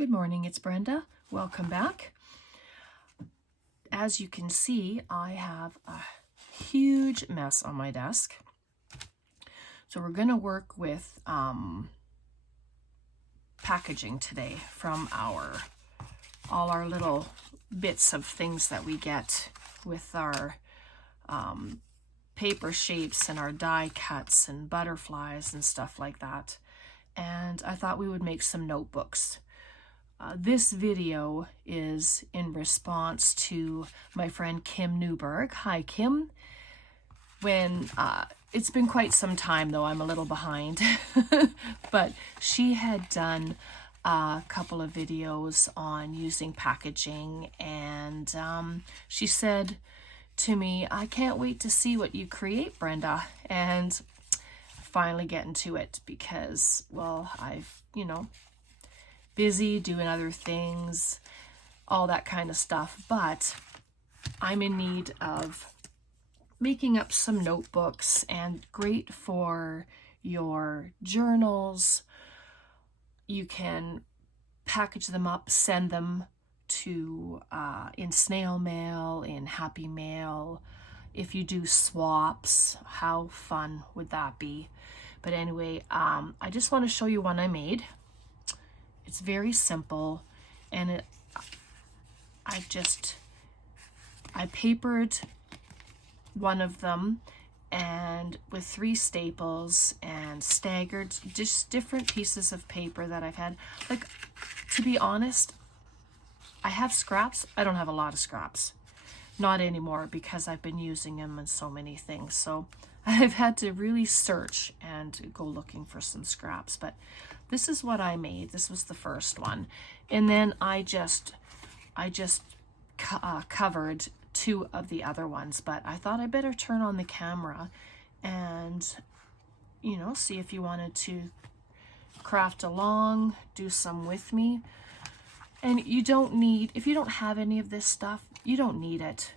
Good morning, it's Brenda. Welcome back. As you can see, I have a huge mess on my desk. So we're going to work with packaging today from all our little bits of things that we get with our paper shapes and our die cuts and butterflies and stuff like that. And I thought we would make some notebooks. This video is in response to my friend Kim Newberg. Hi, Kim. It's been quite some time, though I'm a little behind, but she had done a couple of videos on using packaging, and she said to me, I can't wait to see what you create, Brenda, and finally getting to it because, well, I've, busy doing other things, all that kind of stuff, but I'm in need of making up some notebooks, and great for your journals. You can package them up, send them to in snail mail, in happy mail. If you do swaps, how fun would that be? But anyway, I just want to show you one I made. It's very simple, and I papered one of them and with 3 staples and staggered just different pieces of paper that I've had. Like, to be honest, I have scraps. I don't have a lot of scraps. Not anymore, because I've been using them in so many things. So I've had to really search and go looking for some scraps. But this is what I made. This was the first one. And then I just covered 2 of the other ones. But I thought I better turn on the camera and, see if you wanted to craft along, do some with me. And you don't need, if you don't have any of this stuff, you don't need it.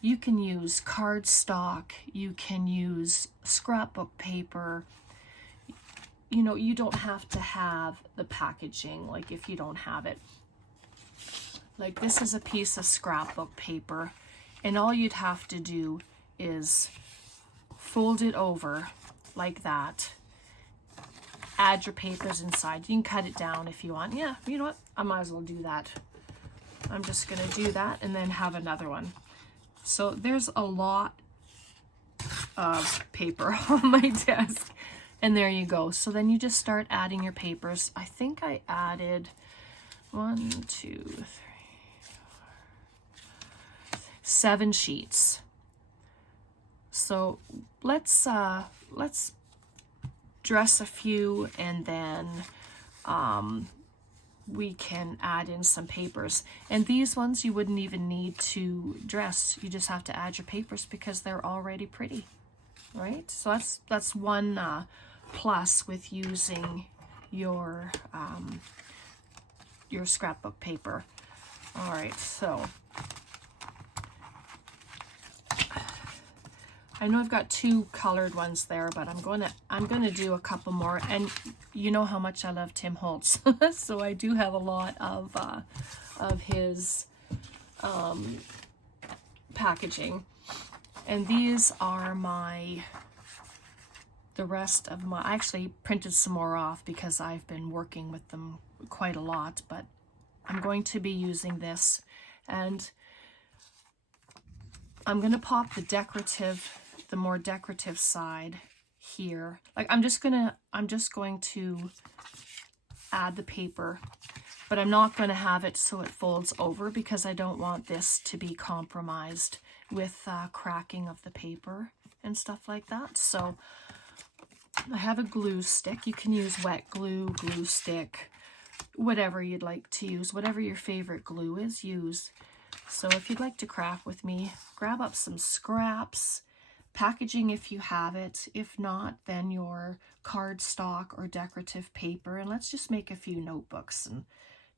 You can use cardstock, you can use scrapbook paper. You don't have to have the packaging, like if you don't have it. Like, this is a piece of scrapbook paper, and all you'd have to do is fold it over like that. Add your papers inside. You can cut it down if you want. Yeah, you know what? I might as well do that. I'm just going to do that and then have another one. So there's a lot of paper on my desk. And there you go. So then you just start adding your papers. I think I added 1, 2, 3, 4, 7 sheets. So let's dress a few, and then we can add in some papers. And these ones you wouldn't even need to dress. You just have to add your papers because they're already pretty, right? So that's one plus with using your scrapbook paper. All right, so I know I've got 2 colored ones there, but I'm going to do a couple more. And you know how much I love Tim Holtz, so I do have a lot of his packaging. And these are the rest of my, I actually printed some more off because I've been working with them quite a lot, but I'm going to be using this, and I'm going to pop the more decorative side here. Like, I'm just going to add the paper, but I'm not going to have it so it folds over because I don't want this to be compromised with cracking of the paper and stuff like that. So I have a glue stick. You can use wet glue, glue stick, whatever you'd like to use, whatever your favorite glue is, use. So if you'd like to craft with me, grab up some scraps, packaging if you have it. If not, then your cardstock or decorative paper, and let's just make a few notebooks and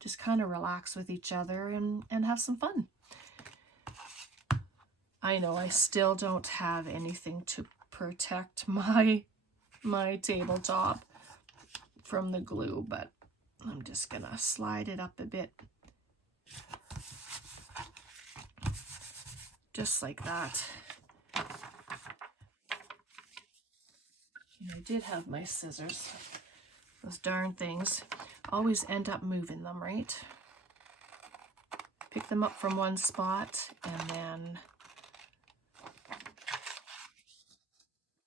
just kind of relax with each other and have some fun. I know I still don't have anything to protect my tabletop from the glue, but I'm just gonna slide it up a bit. Just like that. And I did have my scissors. Those darn things always end up moving them, right? Pick them up from one spot and then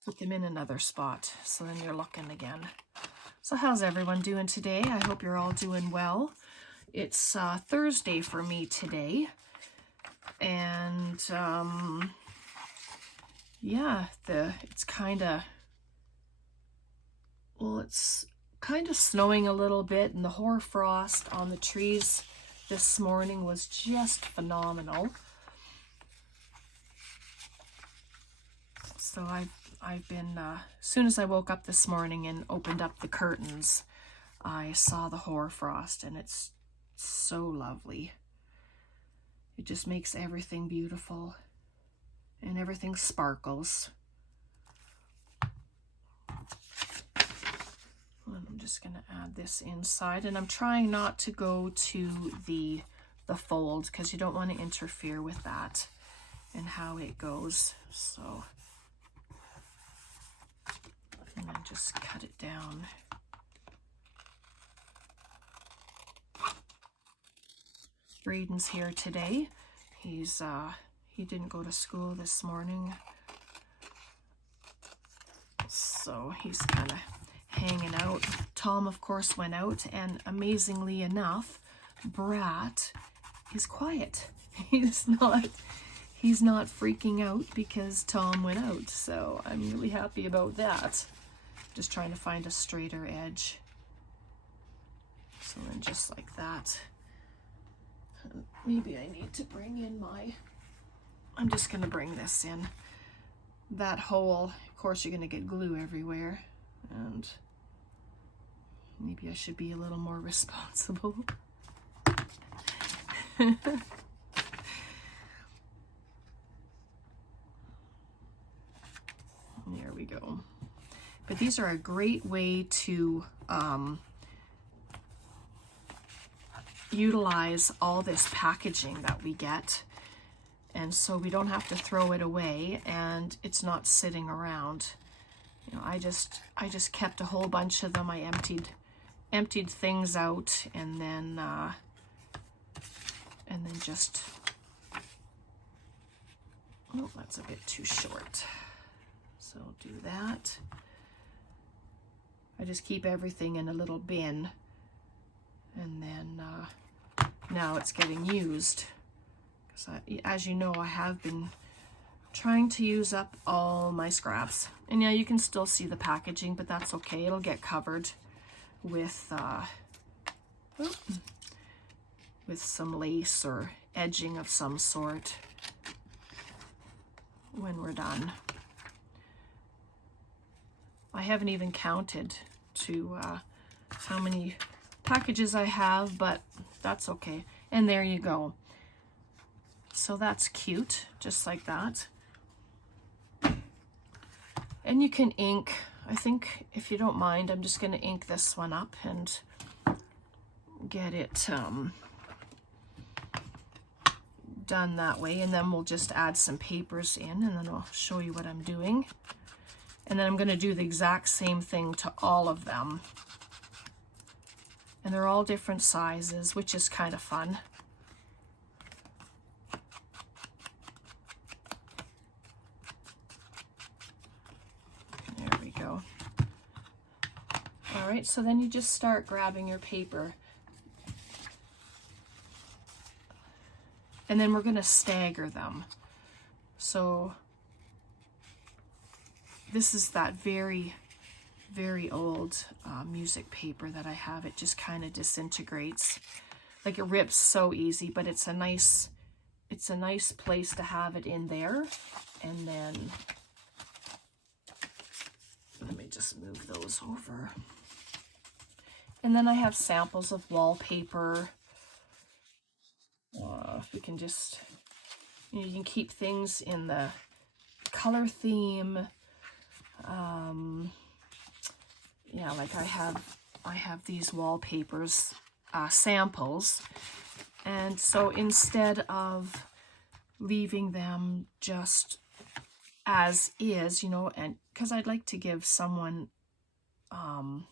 put them in another spot. So then you're looking again. So how's everyone doing today? I hope you're all doing well. It's Thursday for me today. And yeah, it's kind of snowing a little bit, and the hoarfrost on the trees this morning was just phenomenal. So I've been, as soon as I woke up this morning and opened up the curtains, I saw the hoarfrost, and it's so lovely. It just makes everything beautiful, and everything sparkles. And I'm just going to add this inside, and I'm trying not to go to the fold because you don't want to interfere with that and how it goes. So, and then just cut it down. Braden's here today. He didn't go to school this morning, so he's kind of hanging out. Tom, of course, went out, and amazingly enough, Brat is quiet. He's not freaking out because Tom went out, so I'm really happy about that. Just trying to find a straighter edge. So then just like that. Maybe I need to bring in I'm just going to bring this in. That hole, of course, you're going to get glue everywhere, and maybe I should be a little more responsible. There we go. But these are a great way to utilize all this packaging that we get, and so we don't have to throw it away, and it's not sitting around. You know, I just kept a whole bunch of them. I emptied things out, and then just, oh, that's a bit too short. So do that. I just keep everything in a little bin, and then now it's getting used. Because as you know, I have been trying to use up all my scraps. And yeah, you can still see the packaging, but that's okay. It'll get covered with some lace or edging of some sort when we're done. I haven't even counted to how many packages I have, but that's okay. And there you go. So that's cute, just like that. And you can ink. I think, if you don't mind, I'm just going to ink this one up and get it done that way. And then we'll just add some papers in, and then I'll show you what I'm doing. And then I'm going to do the exact same thing to all of them. And they're all different sizes, which is kind of fun. There we go. All right, so then you just start grabbing your paper. And then we're going to stagger them. So this is that very, very old music paper that I have. It just kind of disintegrates. Like, it rips so easy, but it's a nice place to have it in there. And then let me just move those over. And then I have samples of wallpaper. If we can just, you can keep things in the color theme. Yeah, like I have I have these wallpapers, samples. And so instead of leaving them just as is, you know, and because I'd like to give someone, oh,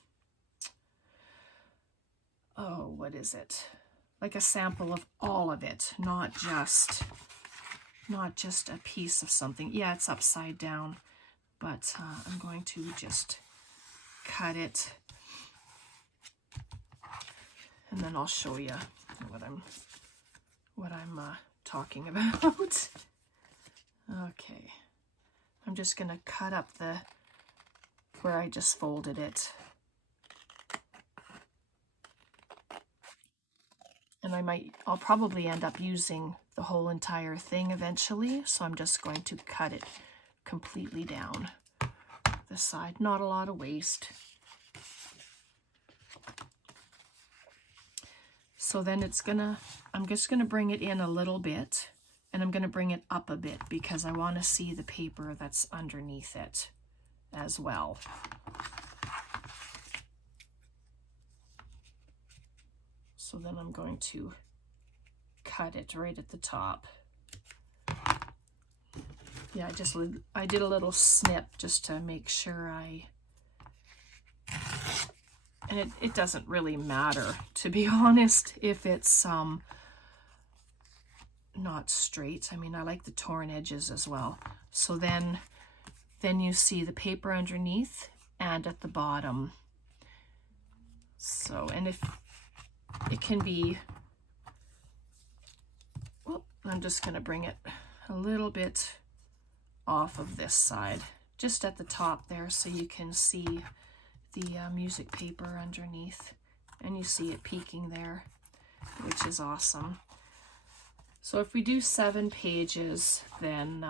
what is it? Like a sample of all of it, not just a piece of something. Yeah, it's upside down, but I'm going to just cut it, and then I'll show you what I'm talking about. Okay, I'm just gonna cut up where I just folded it, and I'll probably end up using the whole entire thing eventually, so I'm just going to cut it completely down the side. Not a lot of waste. So then I'm just gonna bring it in a little bit, and I'm gonna bring it up a bit because I want to see the paper that's underneath it as well. So then I'm going to cut it right at the top. Yeah, I did a little snip just to make sure and it doesn't really matter, to be honest, if it's not straight. I mean, I like the torn edges as well. So then you see the paper underneath and at the bottom. So, and if it can be, well, I'm just going to bring it a little bit off of this side, just at the top there, so you can see the music paper underneath, and you see it peeking there, which is awesome. So if we do 7 pages, then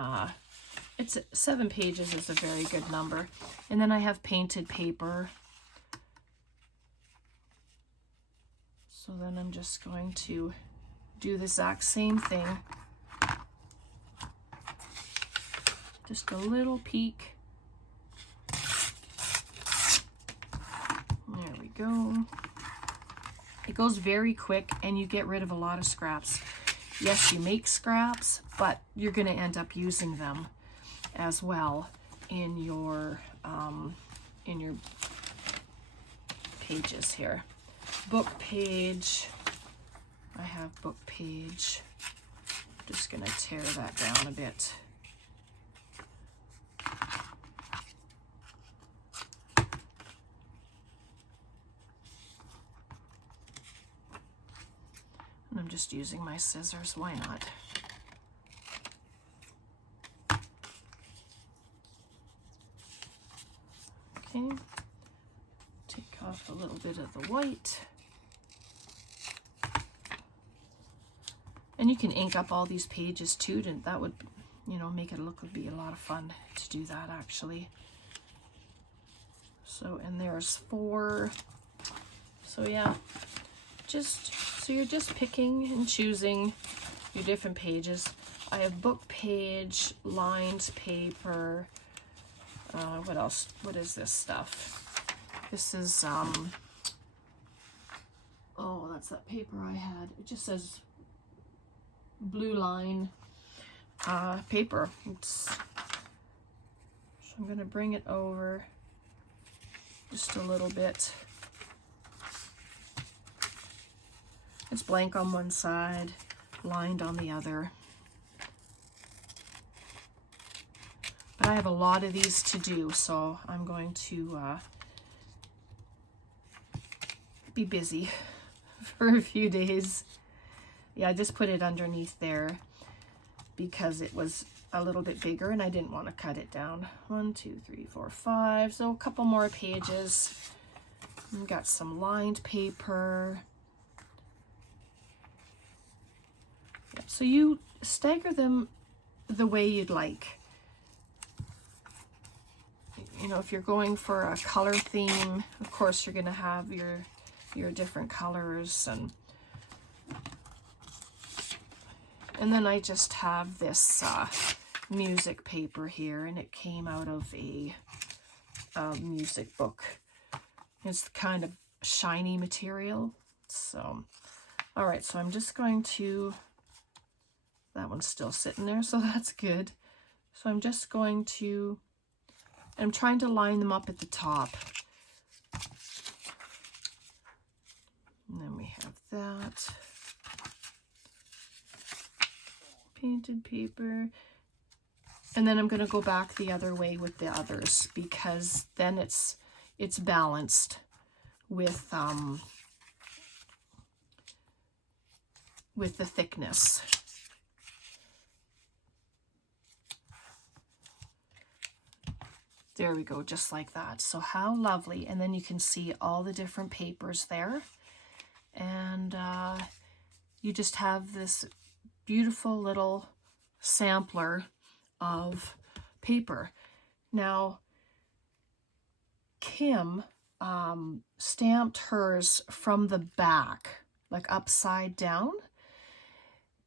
7 pages is a very good number. And then I have painted paper. So then I'm just going to do the exact same thing. Just a little peek. There we go. It goes very quick and you get rid of a lot of scraps. Yes, you make scraps, but you're going to end up using them as well in your pages here. Book page. I have book page. Just going to tear that down a bit. And I'm just using my scissors, why not? Okay, take off a little bit of the white. And you can ink up all these pages too, that would, you know, make it would be a lot of fun to do that actually. So, and there's 4. So yeah, so you're just picking and choosing your different pages. I have book page, lined paper. What else? What is this stuff? This is, oh, that's that paper I had. It just says blue line paper. So I'm going to bring it over just a little bit. It's blank on one side, lined on the other. But I have a lot of these to do, so I'm going to be busy for a few days. Yeah, I just put it underneath there because it was a little bit bigger and I didn't want to cut it down. 1, 2, 3, 4, 5. So a couple more pages. We've got some lined paper. Yep. So you stagger them the way you'd like. You know, if you're going for a color theme, of course you're going to have your different colors, and then I just have this music paper here, and it came out of a music book. It's kind of shiny material. So, all right, so I'm just going to, that one's still sitting there, so that's good. So I'm just going to, I'm trying to line them up at the top. And then we have that. Painted paper. And then I'm going to go back the other way with the others, because then it's balanced with the thickness. There we go, just like that. So how lovely. And then you can see all the different papers there. And you just have this beautiful little sampler of paper. Now, Kim stamped hers from the back, like upside down,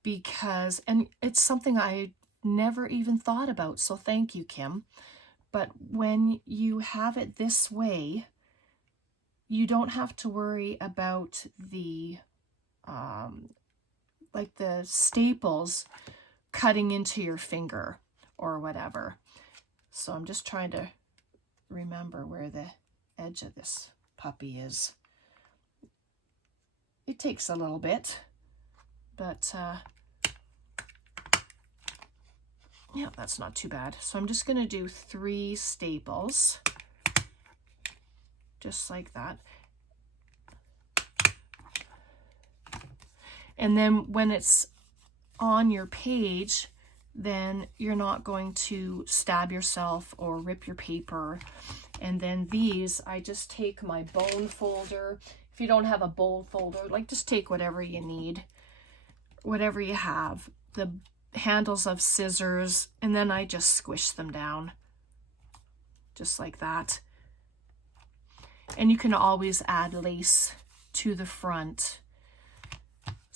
because, and it's something I never even thought about, so thank you, Kim. But when you have it this way, you don't have to worry about the like the staples cutting into your finger or whatever. So I'm just trying to remember where the edge of this puppy is. It takes a little bit, but yeah, that's not too bad. So I'm just going to do 3 staples, just like that. And then when it's on your page, then you're not going to stab yourself or rip your paper. And then these, I just take my bone folder. If you don't have a bone folder, like just take whatever you need, whatever you have. The handles of scissors, and then I just squish them down just like that. And you can always add lace to the front.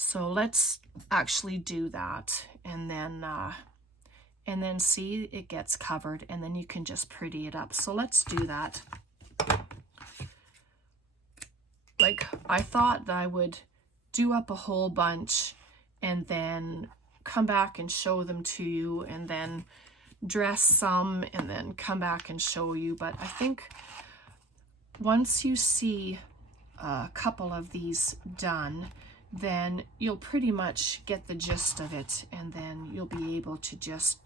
So let's actually do that, and then see, it gets covered, and then you can just pretty it up. So let's do that. Like, I thought that I would do up a whole bunch and then come back and show them to you, and then dress some and then come back and show you. But I think once you see a couple of these done, then you'll pretty much get the gist of it, and then you'll be able to just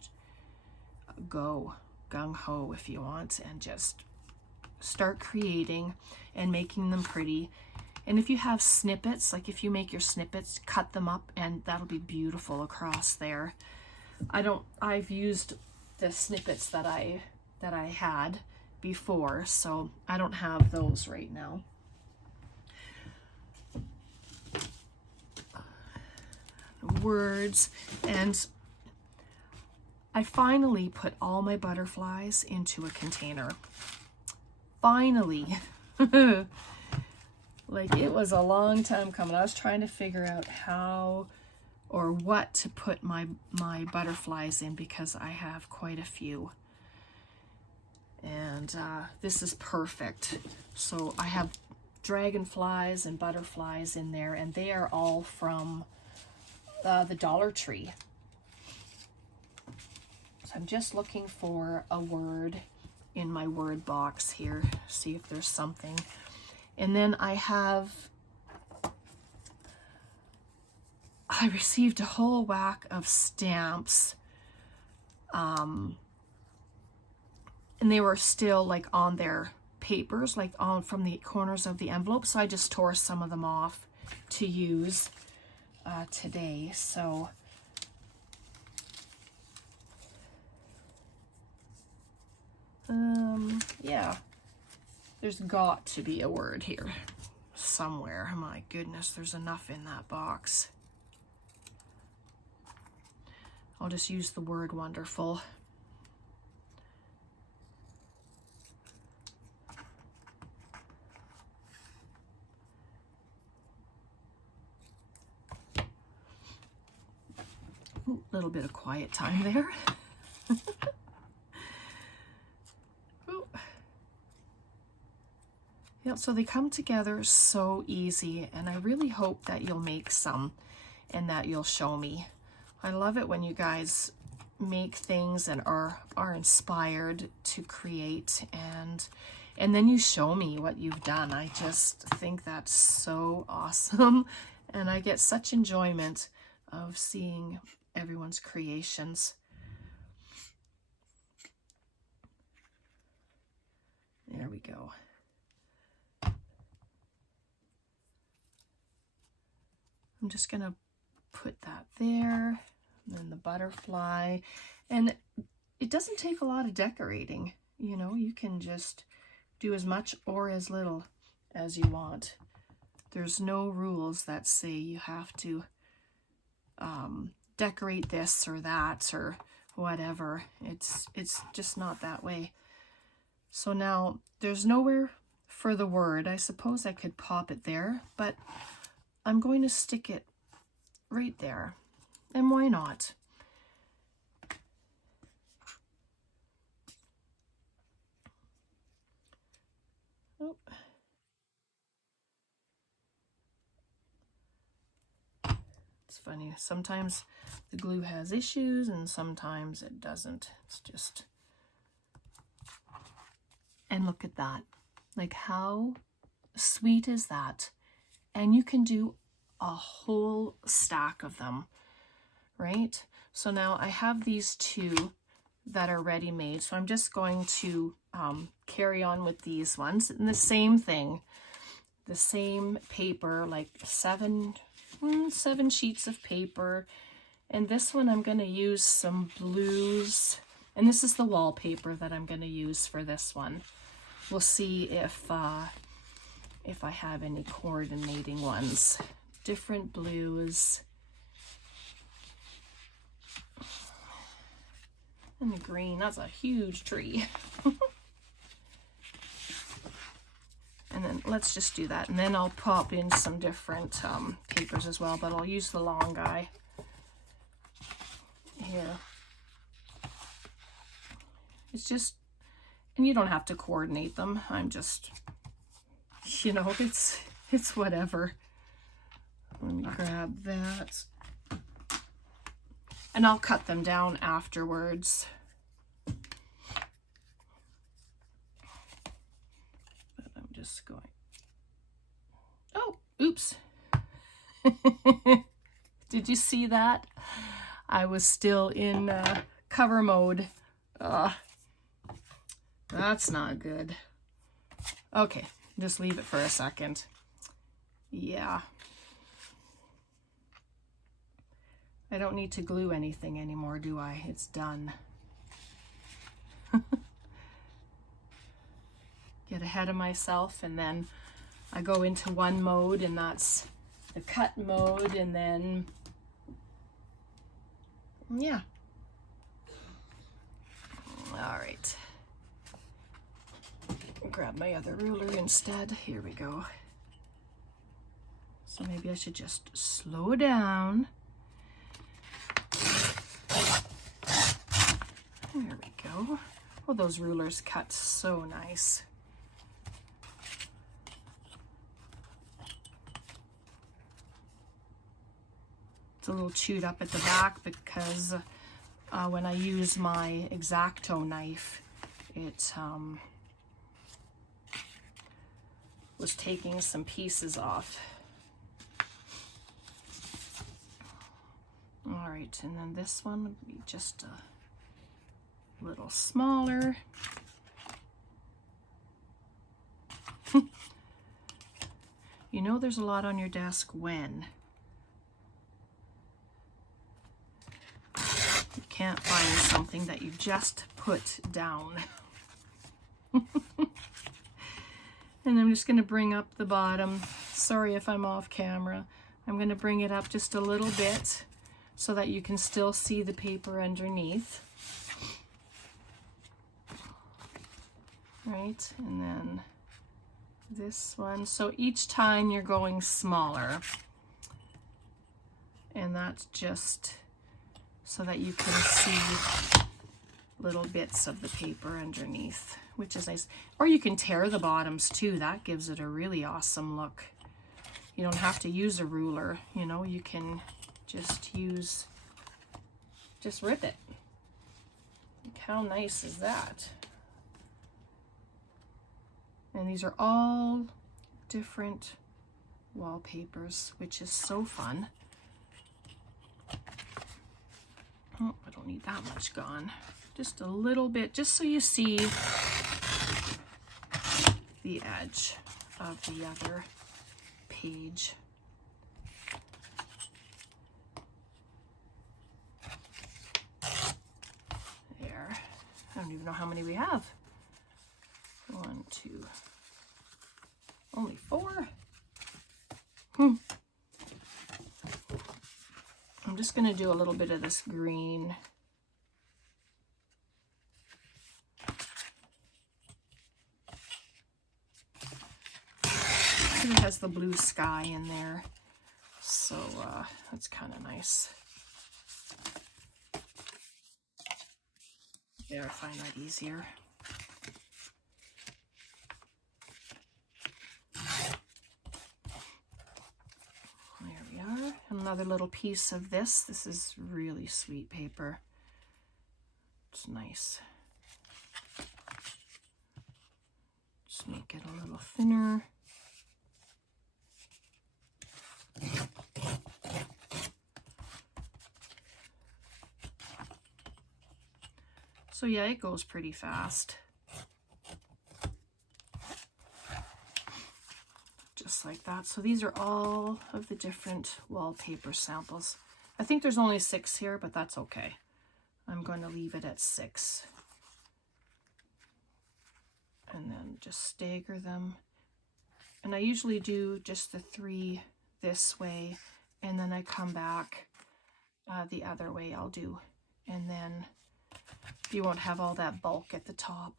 go gung-ho if you want, and just start creating and making them pretty. And if you have snippets, like if you make your snippets, cut them up, and that'll be beautiful across there. I've used the snippets that I had before, so I don't have those right now. Words, and I finally put all my butterflies into a container. Finally. Like, it was a long time coming. I was trying to figure out how or what to put my butterflies in, because I have quite a few. And this is perfect. So I have dragonflies and butterflies in there, and they are all from the Dollar Tree. So I'm just looking for a word in my word box here, see if there's something. And then I received a whole whack of stamps, and they were still like on their papers, like on from the corners of the envelope. So I just tore some of them off to use today. So yeah, there's got to be a word here somewhere. My goodness, there's enough in that box. I'll just use the word wonderful. A little bit of quiet time there. Yeah, so they come together so easy, and I really hope that you'll make some and that you'll show me. I love it when you guys make things and are inspired to create, and then you show me what you've done. I just think that's so awesome, and I get such enjoyment of seeing everyone's creations. There we go. I'm just gonna put that there, and then the butterfly. And it doesn't take a lot of decorating, you know, you can just do as much or as little as you want. There's no rules that say you have to decorate this or that or whatever. It's just not that way. So now there's nowhere for the word. I suppose I could pop it there, but I'm going to stick it right there. And why not? Oh. It's funny. Sometimes the glue has issues and sometimes it doesn't. It's just... And look at that. Like, how sweet is that? And you can do a whole stack of them, right? So now I have these two that are ready made. So I'm just going to carry on with these ones. And the same thing, the same paper, like seven sheets of paper. And this one I'm going to use some blues. And this is the wallpaper that I'm going to use for this one. We'll see if I have any coordinating ones. Different blues. And the green, that's a huge tree. And then let's just do that. And then I'll pop in some different papers as well, but I'll use the long guy here. It's just, and you don't have to coordinate them. I'm just, you know, it's whatever. Let me grab that. And I'll cut them down afterwards. But I'm just going, oh, oops. Did you see that? I was still in cover mode. That's not good. Okay, just leave it for a second. Yeah. I don't need to glue anything anymore, do I? It's done. Get ahead of myself, and then I go into one mode, and that's the cut mode, and then, yeah. All right. Grab my other ruler instead. Here we go. So maybe I should just slow down. There we go. Oh, those rulers cut so nice. It's a little chewed up at the back because when I use my X-Acto knife, it was taking some pieces off. All right, and then this one would be just a little smaller. You know there's a lot on your desk when you can't find something that you just put down. And I'm just going to bring up the bottom. Sorry if I'm off camera. I'm going to bring it up just a little bit so that you can still see the paper underneath. Right, and then this one. So each time you're going smaller. And that's just so that you can see little bits of the paper underneath, which is nice. Or you can tear the bottoms too. That gives it a really awesome look. You don't have to use a ruler, you know, you can just rip it. Look how nice is that? And these are all different wallpapers, which is so fun. Oh, I don't need that much gone. Just a little bit, just so you see the edge of the other page. There. I don't even know how many we have. 1, 2, only 4. I'm just going to do a little bit of this green. It has the blue sky in there, so that's kind of nice. Yeah, I find that easier. There we are. Another little piece of this. This is really sweet paper. It's nice. Just make it a little thinner. So yeah, it goes pretty fast. Just like that. So these are all of the different wallpaper samples. I think there's only 6 here, but that's okay. I'm going to leave it at 6. And then just stagger them. And I usually do just the 3 this way, and then I come back the other way I'll do. And then you won't have all that bulk at the top.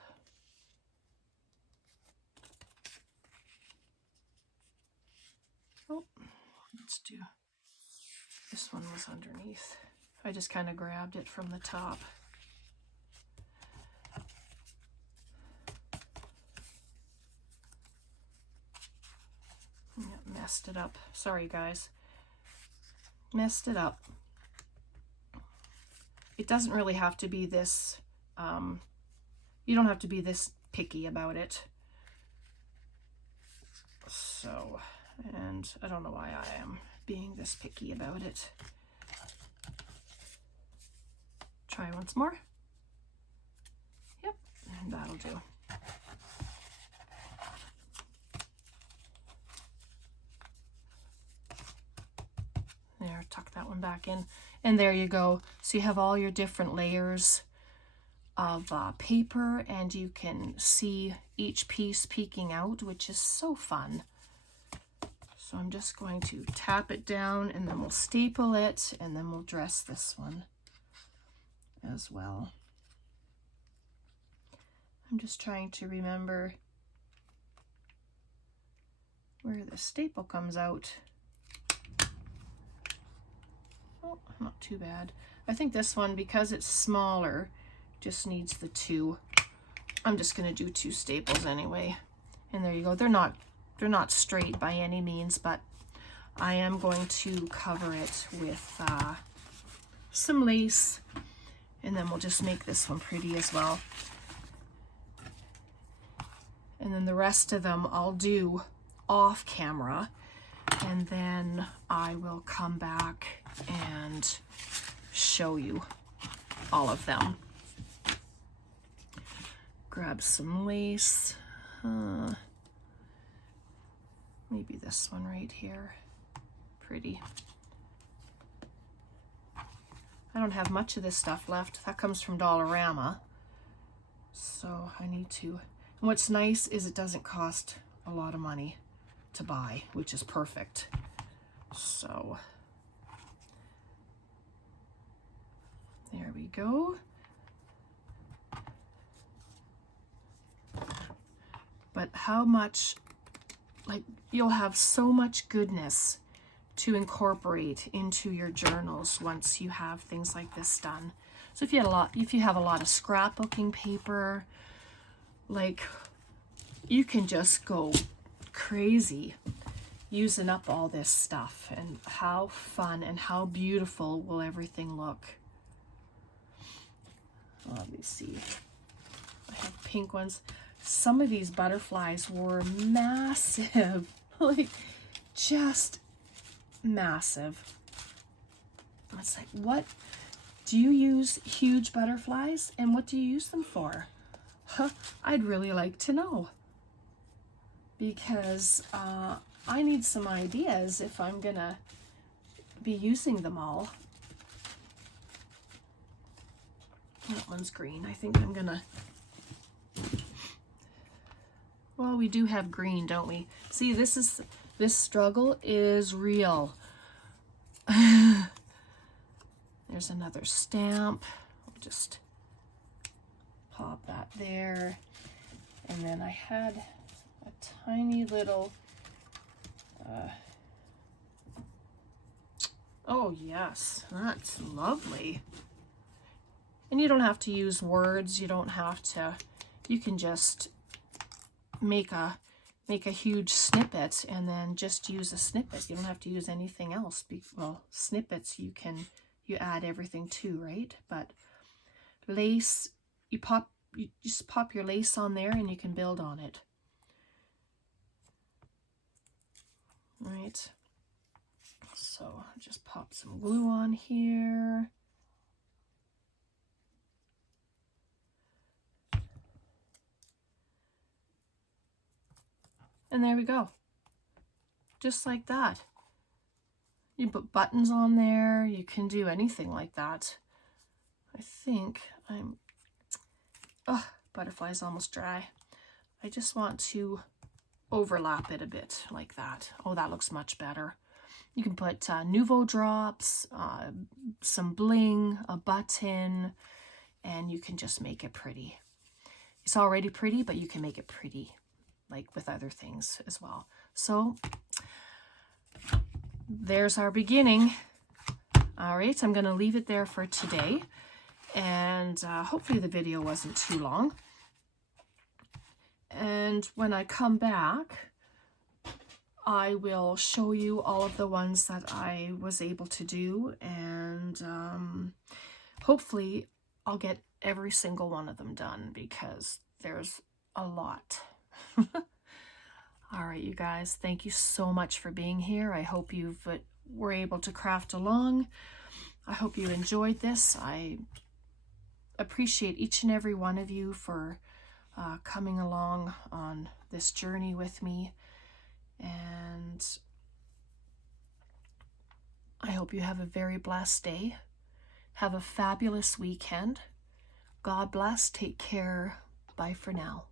Oh, let's do, this one was underneath. I just kind of grabbed it from the top. Yeah, messed it up. Sorry guys. Messed it up. It doesn't really have to be this, you don't have to be this picky about it. So, and I don't know why I am being this picky about it. Try once more. Yep, and that'll do. There, tuck that one back in. And there you go. So you have all your different layers of paper, and you can see each piece peeking out, which is so fun. So I'm just going to tap it down, and then we'll staple it, and then we'll dress this one as well. I'm just trying to remember where the staple comes out. Oh, not too bad. I think this one, because it's smaller, just needs the 2. I'm just going to do 2 staples anyway. And there you go. They're not straight by any means, but I am going to cover it with some lace, and then we'll just make this one pretty as well. And then the rest of them I'll do off camera, and then I will come back and show you all of them. Grab some lace. Maybe this one right here. Pretty. I don't have much of this stuff left. That comes from Dollarama. So I need to. And what's nice is it doesn't cost a lot of money to buy, which is perfect. So there we go. But how much, like, you'll have so much goodness to incorporate into your journals once you have things like this done. So if you have a lot of scrapbooking paper, like, you can just go crazy using up all this stuff. And how fun and how beautiful will everything look. Let me see. I have pink ones. Some of these butterflies were massive, like just massive. It's like, what? Do you use huge butterflies, and what do you use them for? Huh, I'd really like to know, because I need some ideas if I'm gonna be using them all. That one's green. I think I'm gonna, well, we do have green, don't we? See, this struggle is real. There's another stamp. I'll just pop that there. And then I had a tiny little, oh yes, that's lovely. And you don't have to use words. You don't have to, you can just make a huge snippet and then just use a snippet. You don't have to use anything else. Well, snippets you add everything to, right? But lace, you just pop your lace on there and you can build on it. Right. So I'll just pop some glue on here. And there we go. Just like that. You put buttons on there. You can do anything like that. I think butterfly's almost dry. I just want to overlap it a bit like that. Oh, that looks much better. You can put Nouveau drops, some bling, a button, and you can just make it pretty. It's already pretty, but you can make it pretty, like with other things as well. So there's our beginning. All right, I'm going to leave it there for today, and hopefully the video wasn't too long. And when I come back, I will show you all of the ones that I was able to do, and hopefully I'll get every single one of them done, because there's a lot. All right, you guys, thank you so much for being here. I hope you were able to craft along. I hope you enjoyed this. I appreciate each and every one of you for coming along on this journey with me. And I hope you have a very blessed day. Have a fabulous weekend. God bless. Take care. Bye for now.